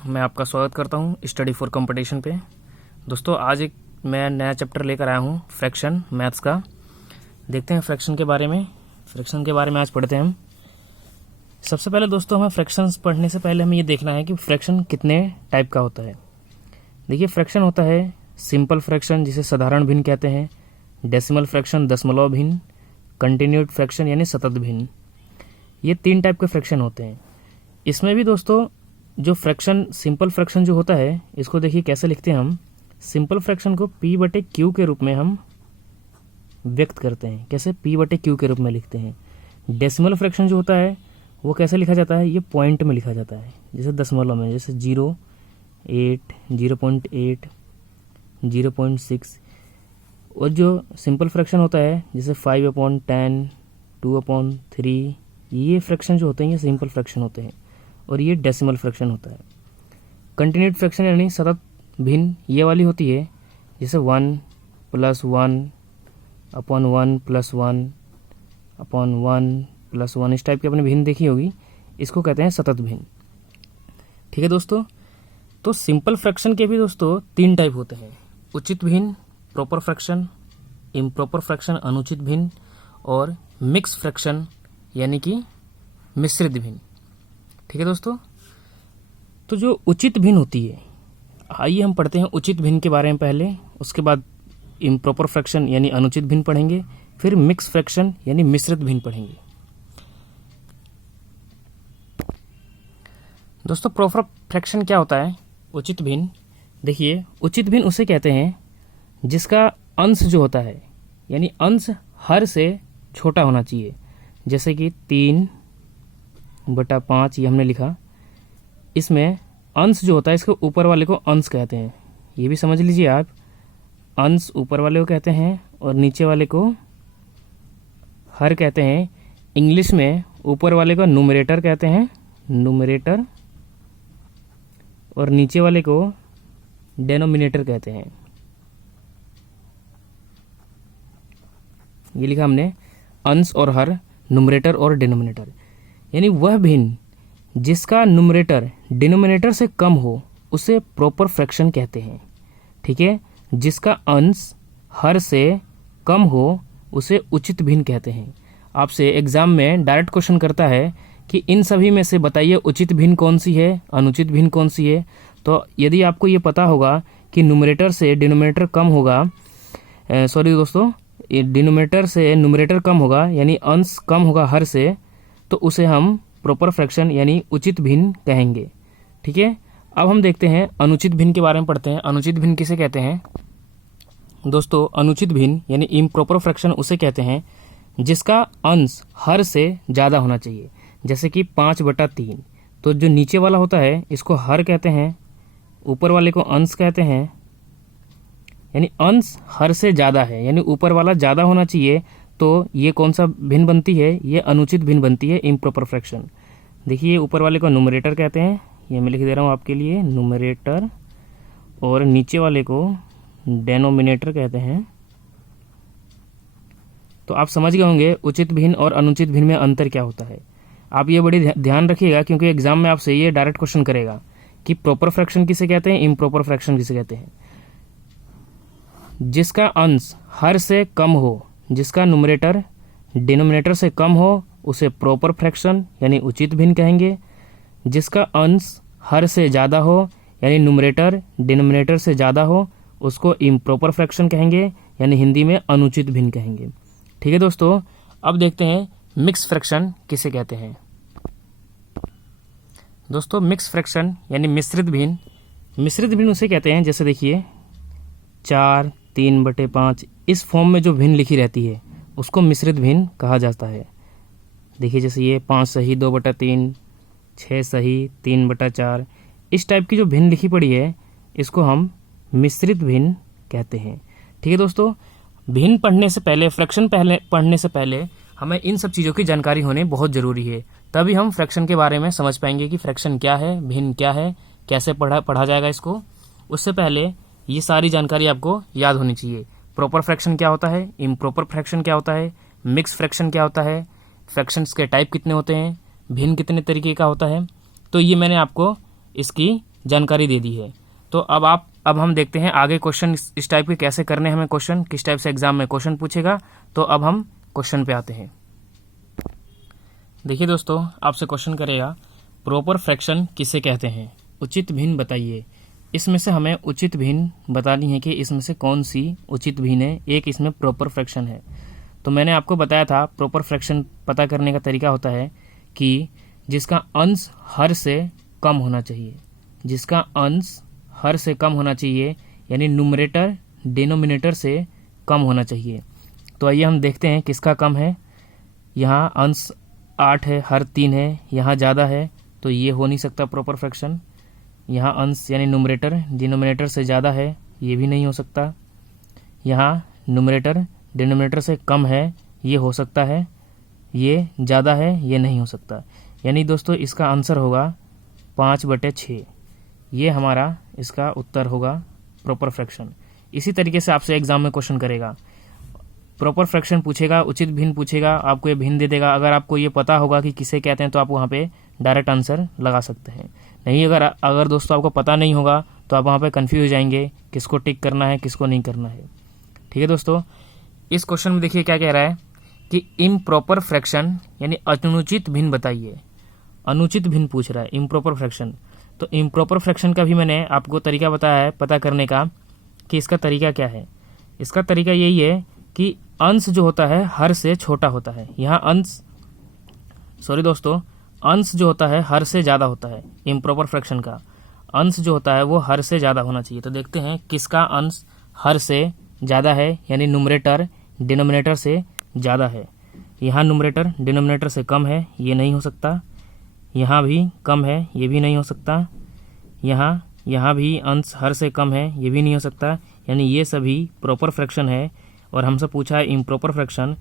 मैं आपका स्वागत करता हूं स्टडी फॉर कंपटीशन पे। दोस्तों, आज एक मैं नया चैप्टर लेकर आया हूं फ्रैक्शन मैथ्स का। देखते हैं फ्रैक्शन के बारे में आज पढ़ते हैं हम। सबसे पहले दोस्तों, हमें फ्रैक्शंस पढ़ने से पहले हमें ये देखना है कि फ्रैक्शन कितने टाइप का होता है। देखिए, फ्रैक्शन होता है सिंपल फ्रैक्शन जिसे साधारण भिन्न कहते हैं, डेसिमल फ्रैक्शन दशमलव भिन्न, कंटिन्यूड फ्रैक्शन यानी सतत भिन्न। ये 3 टाइप के फ्रैक्शन होते हैं। इसमें भी दोस्तों जो फ्रैक्शन सिंपल फ्रैक्शन जो होता है, इसको देखिए कैसे लिखते हैं हम। सिंपल फ्रैक्शन को P/Q के रूप में हम व्यक्त करते हैं। कैसे? P/Q के रूप में लिखते हैं। डेसिमल फ्रैक्शन जो होता है वो कैसे लिखा जाता है? ये पॉइंट में लिखा जाता है, जैसे दशमलव में, जैसे 0.8, 0.8, 0.6। और जो सिंपल फ्रैक्शन होता है जैसे 5/10, 2/3, ये फ्रैक्शन जो होते हैं ये सिंपल फ्रैक्शन होते हैं। और ये डेसिमल फ्रैक्शन होता है। कंटिन्यूड फ्रैक्शन यानी सतत भिन्न, ये वाली होती है जैसे 1 + 1/1 + 1/1 + 1, इस टाइप की आपने भिन्न देखी होगी। इसको कहते हैं सतत भिन्न। ठीक है दोस्तों, तो सिंपल फ्रैक्शन के भी दोस्तों 3 टाइप होते हैं: उचित भिन्न, प्रॉपर फ्रैक्शन, इम्प्रॉपर फ्रैक्शन अनुचित भिन्न, और मिक्स फ्रैक्शन यानी कि मिश्रित भिन्न। ठीक है दोस्तों, तो जो उचित भिन्न होती है, आइए हम पढ़ते हैं उचित भिन्न के बारे में पहले। उसके बाद इम्प्रॉपर फ्रैक्शन यानी अनुचित भिन्न पढ़ेंगे, फिर मिक्स फ्रैक्शन यानी मिश्रित भिन्न पढ़ेंगे। दोस्तों, प्रॉपर फ्रैक्शन क्या होता है? उचित भिन्न। देखिए, उचित भिन्न उसे कहते हैं जिसका अंश जो होता है, यानी अंश हर से छोटा होना चाहिए। जैसे कि 3/5 ये हमने लिखा। इसमें अंश जो होता है, इसको ऊपर वाले को अंश कहते हैं। ये भी समझ लीजिए आप, अंश ऊपर वाले को कहते हैं और नीचे वाले को हर कहते हैं। इंग्लिश में ऊपर वाले को न्यूमरेटर कहते हैं, न्यूमरेटर, और नीचे वाले को डेनोमिनेटर कहते हैं। ये लिखा हमने, अंश और हर, न्यूमरेटर और डिनोमिनेटर। यानी वह भिन्न जिसका न्यूमरेटर डिनोमिनेटर से कम हो उसे प्रॉपर फ्रैक्शन कहते हैं। ठीक है, जिसका अंश हर से कम हो उसे उचित भिन्न कहते हैं। आपसे एग्जाम में डायरेक्ट क्वेश्चन करता है कि इन सभी में से बताइए उचित भिन्न कौन सी है, अनुचित भिन्न कौन सी है। तो यदि आपको ये पता होगा कि न्यूमरेटर से डिनोमिनेटर कम होगा, डिनोमिनेटर से न्यूमरेटर कम होगा, यानी अंश कम होगा हर से, तो उसे हम प्रॉपर फ्रैक्शन यानी उचित भिन्न कहेंगे। ठीक है, अब हम देखते हैं अनुचित भिन्न के बारे में पढ़ते हैं। अनुचित भिन्न किसे कहते हैं? दोस्तों, अनुचित भिन्न यानी इम्प्रॉपर फ्रैक्शन उसे कहते हैं जिसका अंश हर से ज़्यादा होना चाहिए। जैसे कि 5/3, तो जो नीचे वाला होता है इसको हर कहते हैं, ऊपर वाले को अंश कहते हैं। यानी अंश हर से ज़्यादा है, यानी ऊपर वाला ज़्यादा होना चाहिए। तो ये कौन सा भिन्न बनती है? ये अनुचित भिन्न बनती है, इम्प्रॉपर फ्रैक्शन। देखिए, ऊपर वाले को न्यूमरेटर कहते हैं, ये मैं लिख दे रहा हूँ आपके लिए, न्यूमरेटर, और नीचे वाले को डेनोमिनेटर कहते हैं। तो आप समझ गए होंगे उचित भिन्न और अनुचित भिन्न में अंतर क्या होता है। आप ये बड़ी ध्यान रखिएगा, क्योंकि एग्जाम में आपसे ये डायरेक्ट क्वेश्चन करेगा कि प्रॉपर फ्रैक्शन किसे कहते हैं, इम्प्रॉपर फ्रैक्शन किसे कहते हैं। जिसका अंश हर से कम हो, जिसका न्यूमरेटर डिनोमिनेटर से कम हो, उसे प्रॉपर फ्रैक्शन यानी उचित भिन्न कहेंगे। जिसका अंश हर से ज़्यादा हो, यानी न्यूमरेटर डिनोमिनेटर से ज़्यादा हो, उसको इम्प्रॉपर फ्रैक्शन कहेंगे, यानी हिंदी में अनुचित भिन्न कहेंगे। ठीक है दोस्तों, अब देखते हैं मिक्स फ्रैक्शन किसे कहते हैं। दोस्तों, मिक्स फ्रैक्शन यानी मिश्रित भिन्न उसे कहते हैं, जैसे देखिए 4, 3/5, इस फॉर्म में जो भिन्न लिखी रहती है उसको मिश्रित भिन्न कहा जाता है। देखिए, जैसे ये 5 सही 2/3, 6 सही 3/4, इस टाइप की जो भिन्न लिखी पड़ी है इसको हम मिश्रित भिन्न कहते हैं। ठीक है दोस्तों, भिन्न पढ़ने से पहले, फ्रैक्शन पढ़ने से पहले हमें इन सब चीज़ों की जानकारी होनी बहुत ज़रूरी है। तभी हम फ्रैक्शन के बारे में समझ पाएंगे कि फ्रैक्शन क्या है, भिन्न क्या है, कैसे पढ़ा जाएगा इसको। उससे पहले ये सारी जानकारी आपको याद होनी चाहिए। प्रॉपर फ्रैक्शन क्या होता है, इम्प्रॉपर फ्रैक्शन क्या होता है, मिक्स फ्रैक्शन क्या होता है, फ्रैक्शंस के टाइप कितने होते हैं, भिन्न कितने तरीके का होता है। तो ये मैंने आपको इसकी जानकारी दे दी है। तो अब हम देखते हैं आगे क्वेश्चन इस टाइप के कैसे करने हैं, हमें क्वेश्चन किस टाइप से एग्जाम में क्वेश्चन पूछेगा। तो अब हम क्वेश्चन पे आते हैं। देखिए दोस्तों, आपसे क्वेश्चन करेगा प्रॉपर फ्रैक्शन किसे कहते हैं, उचित भिन्न बताइए। इसमें से हमें उचित भिन्न बतानी है कि इसमें से कौन सी उचित भिन्न है, एक इसमें प्रॉपर फ्रैक्शन है। तो मैंने आपको बताया था प्रॉपर फ्रैक्शन पता करने का तरीका होता है कि जिसका अंश हर से कम होना चाहिए, जिसका अंश हर से कम होना चाहिए, यानी न्यूमरेटर डिनोमिनेटर से कम होना चाहिए। तो आइए हम देखते हैं किसका कम है। यहाँ अंश 8 है, हर 3 है, यहाँ ज़्यादा है, तो ये हो नहीं सकता प्रॉपर फ्रैक्शन। यहाँ अंश यानी न्यूमरेटर डिनोमिनेटर से ज़्यादा है, ये भी नहीं हो सकता। यहाँ न्यूमरेटर डिनोमिनेटर से कम है, ये हो सकता है। ये ज़्यादा है, ये नहीं हो सकता। यानी दोस्तों इसका आंसर होगा 5/6। ये हमारा इसका उत्तर होगा प्रॉपर फ्रैक्शन। इसी तरीके से आपसे एग्जाम में क्वेश्चन करेगा, प्रॉपर फ्रैक्शन पूछेगा, उचित भिन्न पूछेगा, आपको ये भिन्न दे देगा। अगर आपको ये पता होगा कि किसे कहते हैं तो आप वहाँ पे डायरेक्ट आंसर लगा सकते हैं। नहीं, अगर दोस्तों आपको पता नहीं होगा तो आप वहाँ पे कंफ्यूज हो जाएंगे, किसको टिक करना है किसको नहीं करना है। ठीक है दोस्तों, इस क्वेश्चन में देखिए क्या कह रहा है कि इम्प्रॉपर फ्रैक्शन यानी अनुचित भिन्न बताइए। अनुचित भिन्न पूछ रहा है, इम्प्रॉपर फ्रैक्शन। तो इम्प्रॉपर फ्रैक्शन का भी मैंने आपको तरीका बताया है पता करने का कि इसका तरीका क्या है। इसका तरीका यही है कि अंश जो होता है हर से छोटा होता है। यहाँ अंश जो होता है हर से ज़्यादा होता है। इम्प्रॉपर फ्रैक्शन का अंश जो होता है वो हर से ज़्यादा होना चाहिए। तो देखते हैं किसका अंश हर से ज़्यादा है, यानी न्यूमरेटर डिनोमिनेटर से ज़्यादा है। यहाँ न्यूमरेटर डिनोमिनेटर से कम है, ये नहीं हो सकता। यहाँ भी कम है, ये भी नहीं हो सकता। यहाँ भी अंश हर से कम है, ये भी नहीं हो सकता। यानी ये सभी प्रॉपर फ्रैक्शन है और हमसे पूछा है इम्प्रॉपर फ्रैक्शन।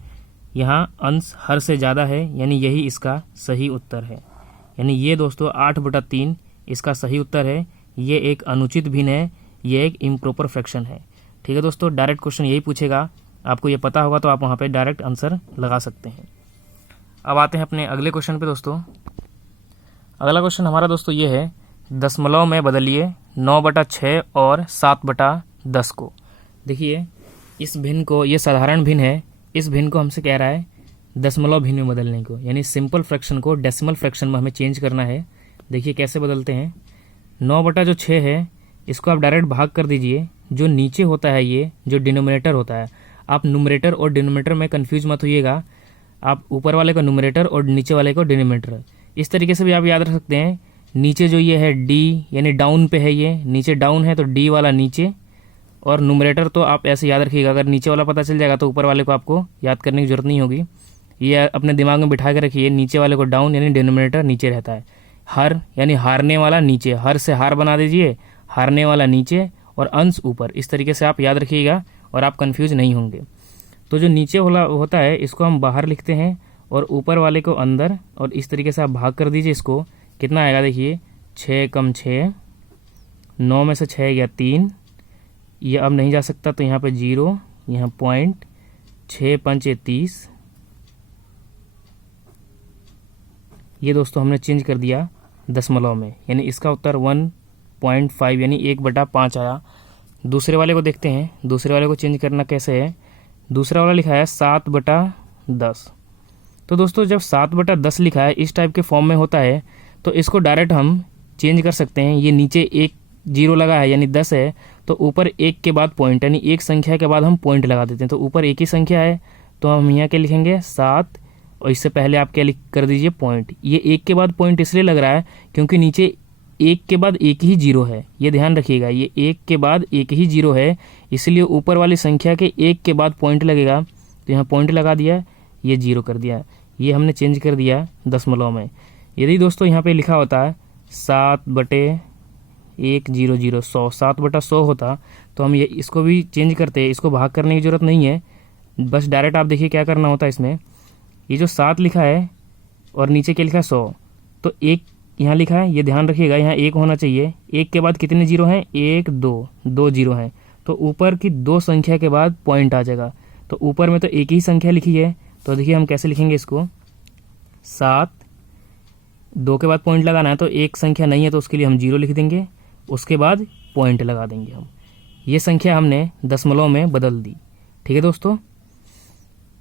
यहाँ अंश हर से ज़्यादा है, यानी यही इसका सही उत्तर है। यानी ये दोस्तों 8/3 इसका सही उत्तर है। ये एक अनुचित भिन्न है, ये एक इम्प्रॉपर फ्रैक्शन है। ठीक है दोस्तों, डायरेक्ट क्वेश्चन यही पूछेगा, आपको ये पता होगा तो आप वहाँ पे डायरेक्ट आंसर लगा सकते हैं। अब आते हैं अपने अगले क्वेश्चन पे दोस्तों। अगला क्वेश्चन हमारा दोस्तों ये है, दशमलव में बदलिए 9/6 और 7/10 को। देखिए इस भिन्न को, ये साधारण भिन्न है, इस भिन्न को हमसे कह रहा है दशमलव भिन्न में बदलने को, यानी सिंपल फ्रैक्शन को डेसिमल फ्रैक्शन में हमें चेंज करना है। देखिए कैसे बदलते हैं। 9/6 है, इसको आप डायरेक्ट भाग कर दीजिए। जो नीचे होता है ये जो डिनोमिनेटर होता है, आप न्यूमरेटर और डिनोमिनेटर में कंफ्यूज मत होइएगा। आप ऊपर वाले को न्यूमरेटर और नीचे वाले को डिनोमिनेटर, इस तरीके से भी आप याद रख सकते हैं। नीचे जो ये है डी यानी डाउन पे है, ये नीचे डाउन है तो डी वाला नीचे, और न्यूमरेटर तो आप ऐसे याद रखिएगा। अगर नीचे वाला पता चल जाएगा तो ऊपर वाले को आपको याद करने की जरूरत नहीं होगी। ये अपने दिमाग में बिठा के रखिए, नीचे वाले को डाउन यानी डिनोमिनेटर नीचे रहता है। हर यानी हारने वाला नीचे, हर से हार बना दीजिए, हारने वाला नीचे और अंश ऊपर। इस तरीके से आप याद रखिएगा और आप कंफ्यूज नहीं होंगे। तो जो नीचे वाला होता है इसको हम बाहर लिखते हैं और ऊपर वाले को अंदर, और इस तरीके से आप भाग कर दीजिए। इसको कितना आएगा देखिए, 6 कम 6, 9 में से 6 गया 3, ये अब नहीं जा सकता तो यहाँ पे 0, यहाँ पॉइंट, 6 पंचे 30। ये दोस्तों हमने चेंज कर दिया दशमलव में, यानी इसका उत्तर 1.5 यानी 1/5 आया। दूसरे वाले को देखते हैं, दूसरे वाले को चेंज करना कैसे है। दूसरा वाला लिखा है 7/10। तो दोस्तों जब 7/10 लिखा है इस टाइप के फॉर्म में होता है तो इसको डायरेक्ट हम चेंज कर सकते हैं। ये नीचे एक 0 लगा है यानी 10 है, तो ऊपर एक के बाद पॉइंट यानी एक संख्या के बाद हम पॉइंट लगा देते हैं। तो ऊपर एक ही संख्या है तो हम यहाँ क्या लिखेंगे 7, और इससे पहले आप क्या लिख कर दीजिए पॉइंट। ये एक के बाद पॉइंट इसलिए लग रहा है क्योंकि नीचे एक के बाद एक ही 0 है, ये ध्यान रखिएगा। ये एक के बाद एक ही 0 है, इसलिए ऊपर वाली संख्या के एक के बाद पॉइंट लगेगा। तो यहाँ पॉइंट लगा दिया, ये 0 कर दिया, ये हमने चेंज कर दिया दशमलव में। यदि दोस्तों यहाँ पे लिखा होता है 7/100, 7/100 होता तो हम ये इसको भी चेंज करते, इसको भाग करने की जरूरत नहीं है। बस डायरेक्ट आप देखिए क्या करना होता है इसमें। ये जो 7 लिखा है और नीचे क्या लिखा है 100, तो एक यहाँ लिखा है, ये ध्यान रखिएगा, यहाँ 1 होना चाहिए। 1 के बाद कितने 0 हैं, 1 2 0 हैं, तो ऊपर की 2 संख्या के बाद पॉइंट आ जाएगा। तो ऊपर में तो एक ही संख्या लिखी है, तो देखिए हम कैसे लिखेंगे इसको। 7, 2 के बाद पॉइंट लगाना है तो एक संख्या नहीं है तो उसके लिए हम 0 लिख देंगे। उसके बाद पॉइंट लगा देंगे हम। ये संख्या हमने दशमलव में बदल दी। ठीक है दोस्तों,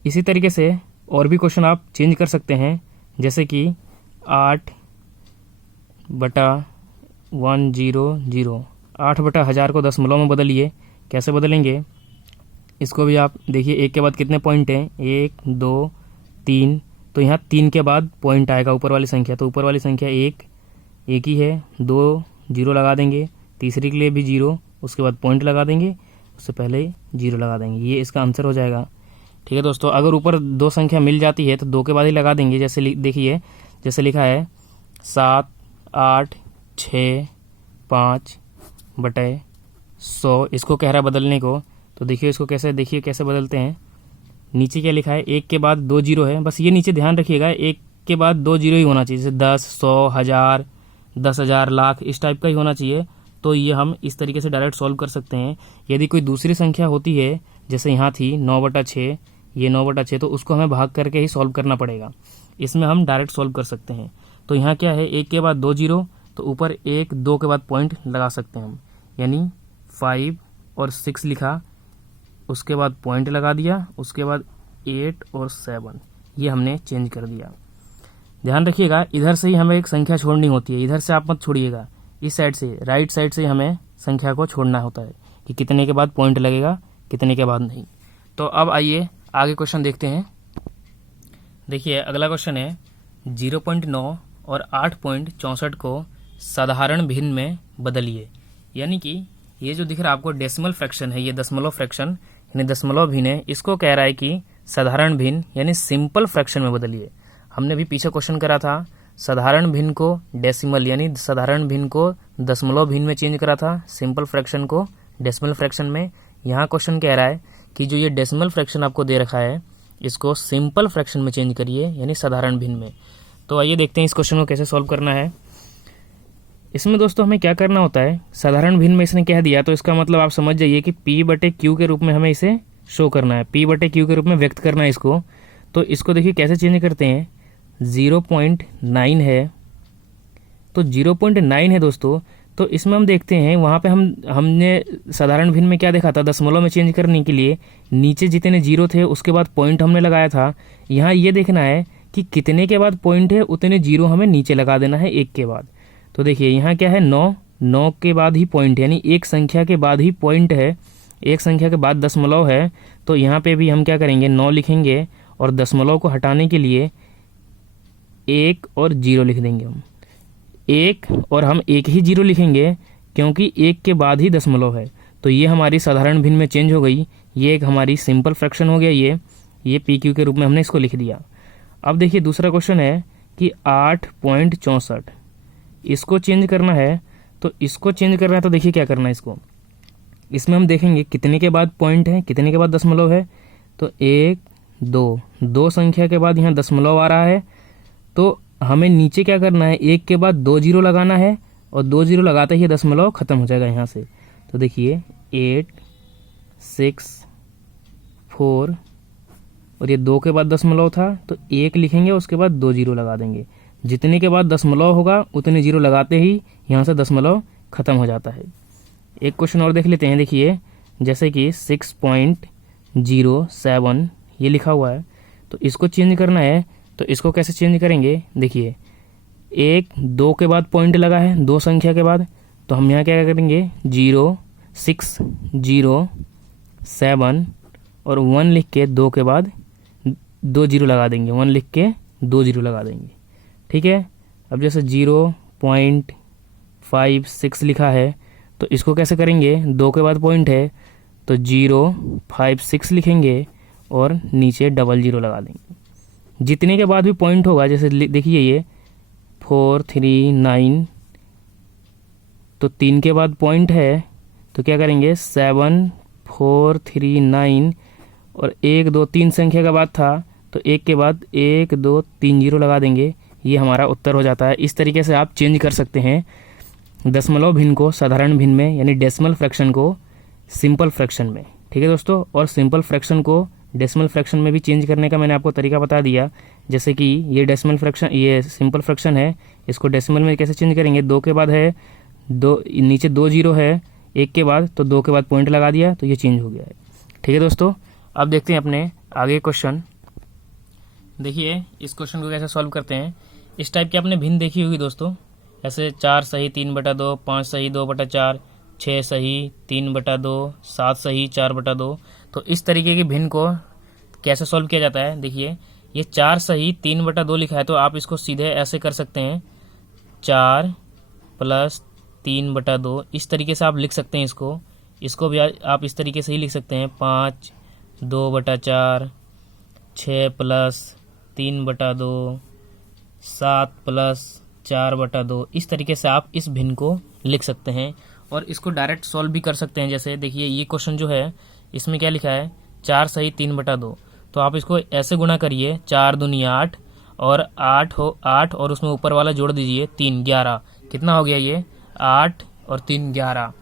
इसी तरीके से और भी क्वेश्चन आप चेंज कर सकते हैं, जैसे कि 8/100, 8/1000 को दशमलव में बदलिए। कैसे बदलेंगे इसको भी आप देखिए। एक के बाद कितने पॉइंट हैं, 1 2 3, तो यहाँ 3 के बाद पॉइंट आएगा ऊपर वाली संख्या, तो ऊपर वाली संख्या एक ही है, 2 जीरो लगा देंगे, तीसरी के लिए भी 0, उसके बाद पॉइंट लगा देंगे, उससे पहले 0 लगा देंगे। ये इसका आंसर हो जाएगा। ठीक है दोस्तों, अगर ऊपर 2 संख्या मिल जाती है तो 2 के बाद ही लगा देंगे। जैसे देखिए, जैसे लिखा है 7 8 6 5/100, इसको कह रहा है बदलने को। तो देखिए इसको कैसे बदलते हैं। नीचे क्या लिखा है, 1 के बाद 2 जीरो है, बस ये नीचे ध्यान रखिएगा, 1 के बाद 2 जीरो ही होना चाहिए। जैसे 10 100 1000 10,000 लाख, इस टाइप का ही होना चाहिए। तो ये हम इस तरीके से डायरेक्ट सॉल्व कर सकते हैं। यदि कोई दूसरी संख्या होती है, जैसे यहाँ थी 9/6, ये 9/6, तो उसको हमें भाग करके ही सॉल्व करना पड़ेगा। इसमें हम डायरेक्ट सॉल्व कर सकते हैं। तो यहाँ क्या है, 1 के बाद 2 जीरो, तो ऊपर 1 2 के बाद पॉइंट लगा सकते हैं हम, यानी 5 और 6 लिखा, उसके बाद पॉइंट लगा दिया, उसके बाद 8 और 7, ये हमने चेंज कर दिया। ध्यान रखिएगा, इधर से ही हमें एक संख्या छोड़नी होती है, इधर से आप मत छोड़िएगा, इस साइड से, राइट साइड से हमें संख्या को छोड़ना होता है कि कितने के बाद पॉइंट लगेगा, कितने के बाद नहीं। तो अब आइए आगे क्वेश्चन देखते हैं। देखिए अगला क्वेश्चन है 0.9 और 8.64 को साधारण भिन्न में बदलिए। यानी कि ये जो दिख रहा है आपको डेसिमल फ्रैक्शन है, ये दशमलव फ्रैक्शन यानी दशमलव भिन्न है, इसको कह रहा है कि साधारण भिन्न यानी सिंपल फ्रैक्शन में बदलिए। हमने भी पीछे क्वेश्चन करा था, साधारण भिन्न को डेसिमल यानी साधारण भिन्न को दशमलव भिन्न में चेंज करा था, सिंपल फ्रैक्शन को डेसिमल फ्रैक्शन में। यहाँ क्वेश्चन कह रहा है कि जो ये डेसिमल फ्रैक्शन आपको दे रखा है, इसको सिंपल फ्रैक्शन में चेंज करिए, यानी साधारण भिन्न में। तो आइए देखते हैं इस क्वेश्चन को कैसे सॉल्व करना है। इसमें दोस्तों हमें क्या करना होता है, साधारण भिन्न में इसने कह दिया, तो इसका मतलब आप समझ जाइए कि P/Q के रूप में हमें इसे शो करना है, P/Q के रूप में व्यक्त करना है इसको। तो इसको देखिए कैसे चेंज करते हैं, 0.9 है, तो 0.9 है दोस्तों। तो इसमें हम देखते हैं, वहाँ पे हमने साधारण भिन्न में क्या देखा था, दशमलव में चेंज करने के लिए नीचे जितने जीरो थे उसके बाद पॉइंट हमने लगाया था। यहाँ ये देखना है कि कितने के बाद पॉइंट है, उतने जीरो हमें नीचे लगा देना है 1 के बाद। तो देखिए यहाँ क्या है, 9 के बाद ही पॉइंट, यानी एक संख्या के बाद ही पॉइंट है, एक संख्या के बाद दशमलव है। तो यहाँ पे भी हम क्या करेंगे, 9 लिखेंगे और दशमलव को हटाने के लिए 1 और 0 लिख देंगे हम, 1 और हम 1 ही 0 लिखेंगे क्योंकि 1 के बाद ही दशमलव है। तो ये हमारी साधारण भिन्न में चेंज हो गई, ये एक हमारी सिंपल फ्रैक्शन हो गया, ये PQ के रूप में हमने इसको लिख दिया। अब देखिए दूसरा क्वेश्चन है कि 8.64, इसको चेंज करना है। तो इसको चेंज करना है तो देखिए क्या करना है इसको, इसमें हम देखेंगे कितने के बाद पॉइंट है, कितने के बाद दशमलव है। तो 1 2 संख्या के बाद यहाँ दशमलव आ रहा है, तो हमें नीचे क्या करना है, 1 के बाद 2 जीरो लगाना है और 2 जीरो लगाते ही दशमलव खत्म हो जाएगा यहाँ से। तो देखिए 8 6 4 और ये 2 के बाद दशमलव था, तो 1 लिखेंगे, उसके बाद 2 जीरो लगा देंगे। जितने के बाद दशमलव होगा उतने जीरो लगाते ही यहाँ से दशमलव खत्म हो जाता है। एक क्वेश्चन और देख लेते हैं। देखिए जैसे कि 6.07 ये लिखा हुआ है, तो इसको चेंज करना है। तो इसको कैसे चेंज करेंगे, देखिए 1 2 के बाद पॉइंट लगा है, 2 संख्या के बाद, तो हम यहाँ क्या करेंगे, 0 6 0 7 और 1 लिख के 2 के बाद 2 जीरो लगा देंगे, 1 लिख के 2 जीरो लगा देंगे। ठीक है, अब जैसे 0.56 लिखा है, तो इसको कैसे करेंगे, 2 के बाद पॉइंट है तो 0.56 लिखेंगे और नीचे डबल जीरो लगा देंगे। जितने के बाद भी पॉइंट होगा, जैसे देखिए ये 439, तो 3 के बाद पॉइंट है तो क्या करेंगे, 7 4 3 9 और 1 2 3 संख्या का बाद था, तो 1 के बाद 1 2 3 जीरो लगा देंगे। ये हमारा उत्तर हो जाता है। इस तरीके से आप चेंज कर सकते हैं दशमलव भिन्न को साधारण भिन्न में, यानी डेसिमल फ्रैक्शन को सिंपल फ्रैक्शन में। ठीक है दोस्तों, और सिंपल फ्रैक्शन को डेसिमल फ्रैक्शन में भी चेंज करने का मैंने आपको तरीका बता दिया। जैसे कि ये डेसिमल फ्रैक्शन, ये सिंपल फ्रैक्शन है, इसको डेसिमल में कैसे चेंज करेंगे, 2 के बाद है दो नीचे 2 जीरो है एक के बाद, तो 2 के बाद पॉइंट लगा दिया तो ये चेंज हो गया है। ठीक है दोस्तों, अब देखते हैं अपने आगे क्वेश्चन। देखिए इस क्वेश्चन को कैसे सॉल्व करते हैं। इस टाइप की आपने भिन्न देखी होगी दोस्तों, ऐसे 4 सही 3/2, 5 सही 2/4, 6 सही 3/2, 7 सही 4/2। तो इस तरीके की भिन्न को कैसे सॉल्व किया जाता है। देखिए ये 4 सही 3/2 लिखा है, तो आप इसको सीधे ऐसे कर सकते हैं 4 + 3/2। इस तरीके से आप लिख सकते हैं इसको भी आप इस तरीके से ही लिख सकते हैं 5 2/4, 6 + 3/2, 7 + 4/2। इस तरीके से आप इस भिन्न को लिख सकते हैं और इसको डायरेक्ट सॉल्व भी कर सकते हैं। जैसे देखिए ये क्वेश्चन जो है इसमें क्या लिखा है 4 सही 3/2, तो आप इसको ऐसे गुणा करिए 4 दूनी 8 और 8 और उसमें ऊपर वाला जोड़ दीजिए 3 11। कितना हो गया ये 8 और 3 11।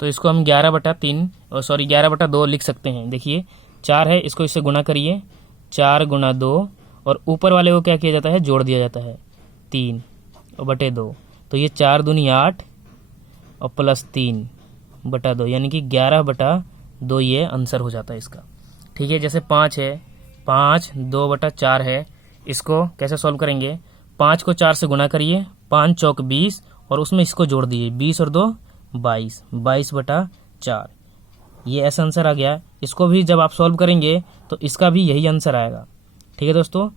तो इसको हम 11/2 लिख सकते हैं। देखिए 4 है, इसको इससे गुणा करिए 4 × 2 और ऊपर वाले को क्या किया जाता है जोड़ दिया जाता है 3/2। तो ये 4 दूनी 8 और +3/2 यानी कि 11/2 ये आंसर हो जाता है इसका। ठीक है, जैसे 5 है, 5 2/4 है, इसको कैसे सॉल्व करेंगे। 5 को 4 से गुणा करिए 5 चौक 20 और उसमें इसको जोड़ दीजिए 20 और 2 22, 22/4। ये ऐसा आंसर आ गया। इसको भी जब आप सॉल्व करेंगे तो इसका भी यही आंसर आएगा। ठीक है दोस्तों,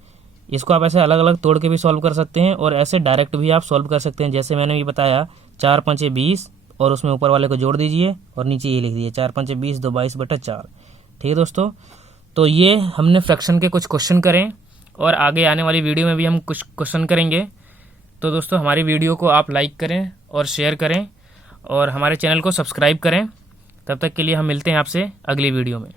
इसको आप ऐसे अलग अलग तोड़ के भी सॉल्व कर सकते हैं और ऐसे डायरेक्ट भी आप सॉल्व कर सकते हैं। जैसे मैंने भी बताया 4 × 5 = 20 और उसमें ऊपर वाले को जोड़ दीजिए और नीचे ये लिख दीजिए 4 × 5 = 20, 2 22/4। ठीक है दोस्तों, तो ये हमने फ्रैक्शन के कुछ क्वेश्चन करें और आगे आने वाली वीडियो में भी हम कुछ क्वेश्चन करेंगे। तो दोस्तों हमारी वीडियो को आप लाइक करें और शेयर करें और हमारे चैनल को सब्सक्राइब करें। तब तक के लिए हम मिलते हैं आपसे अगली वीडियो में।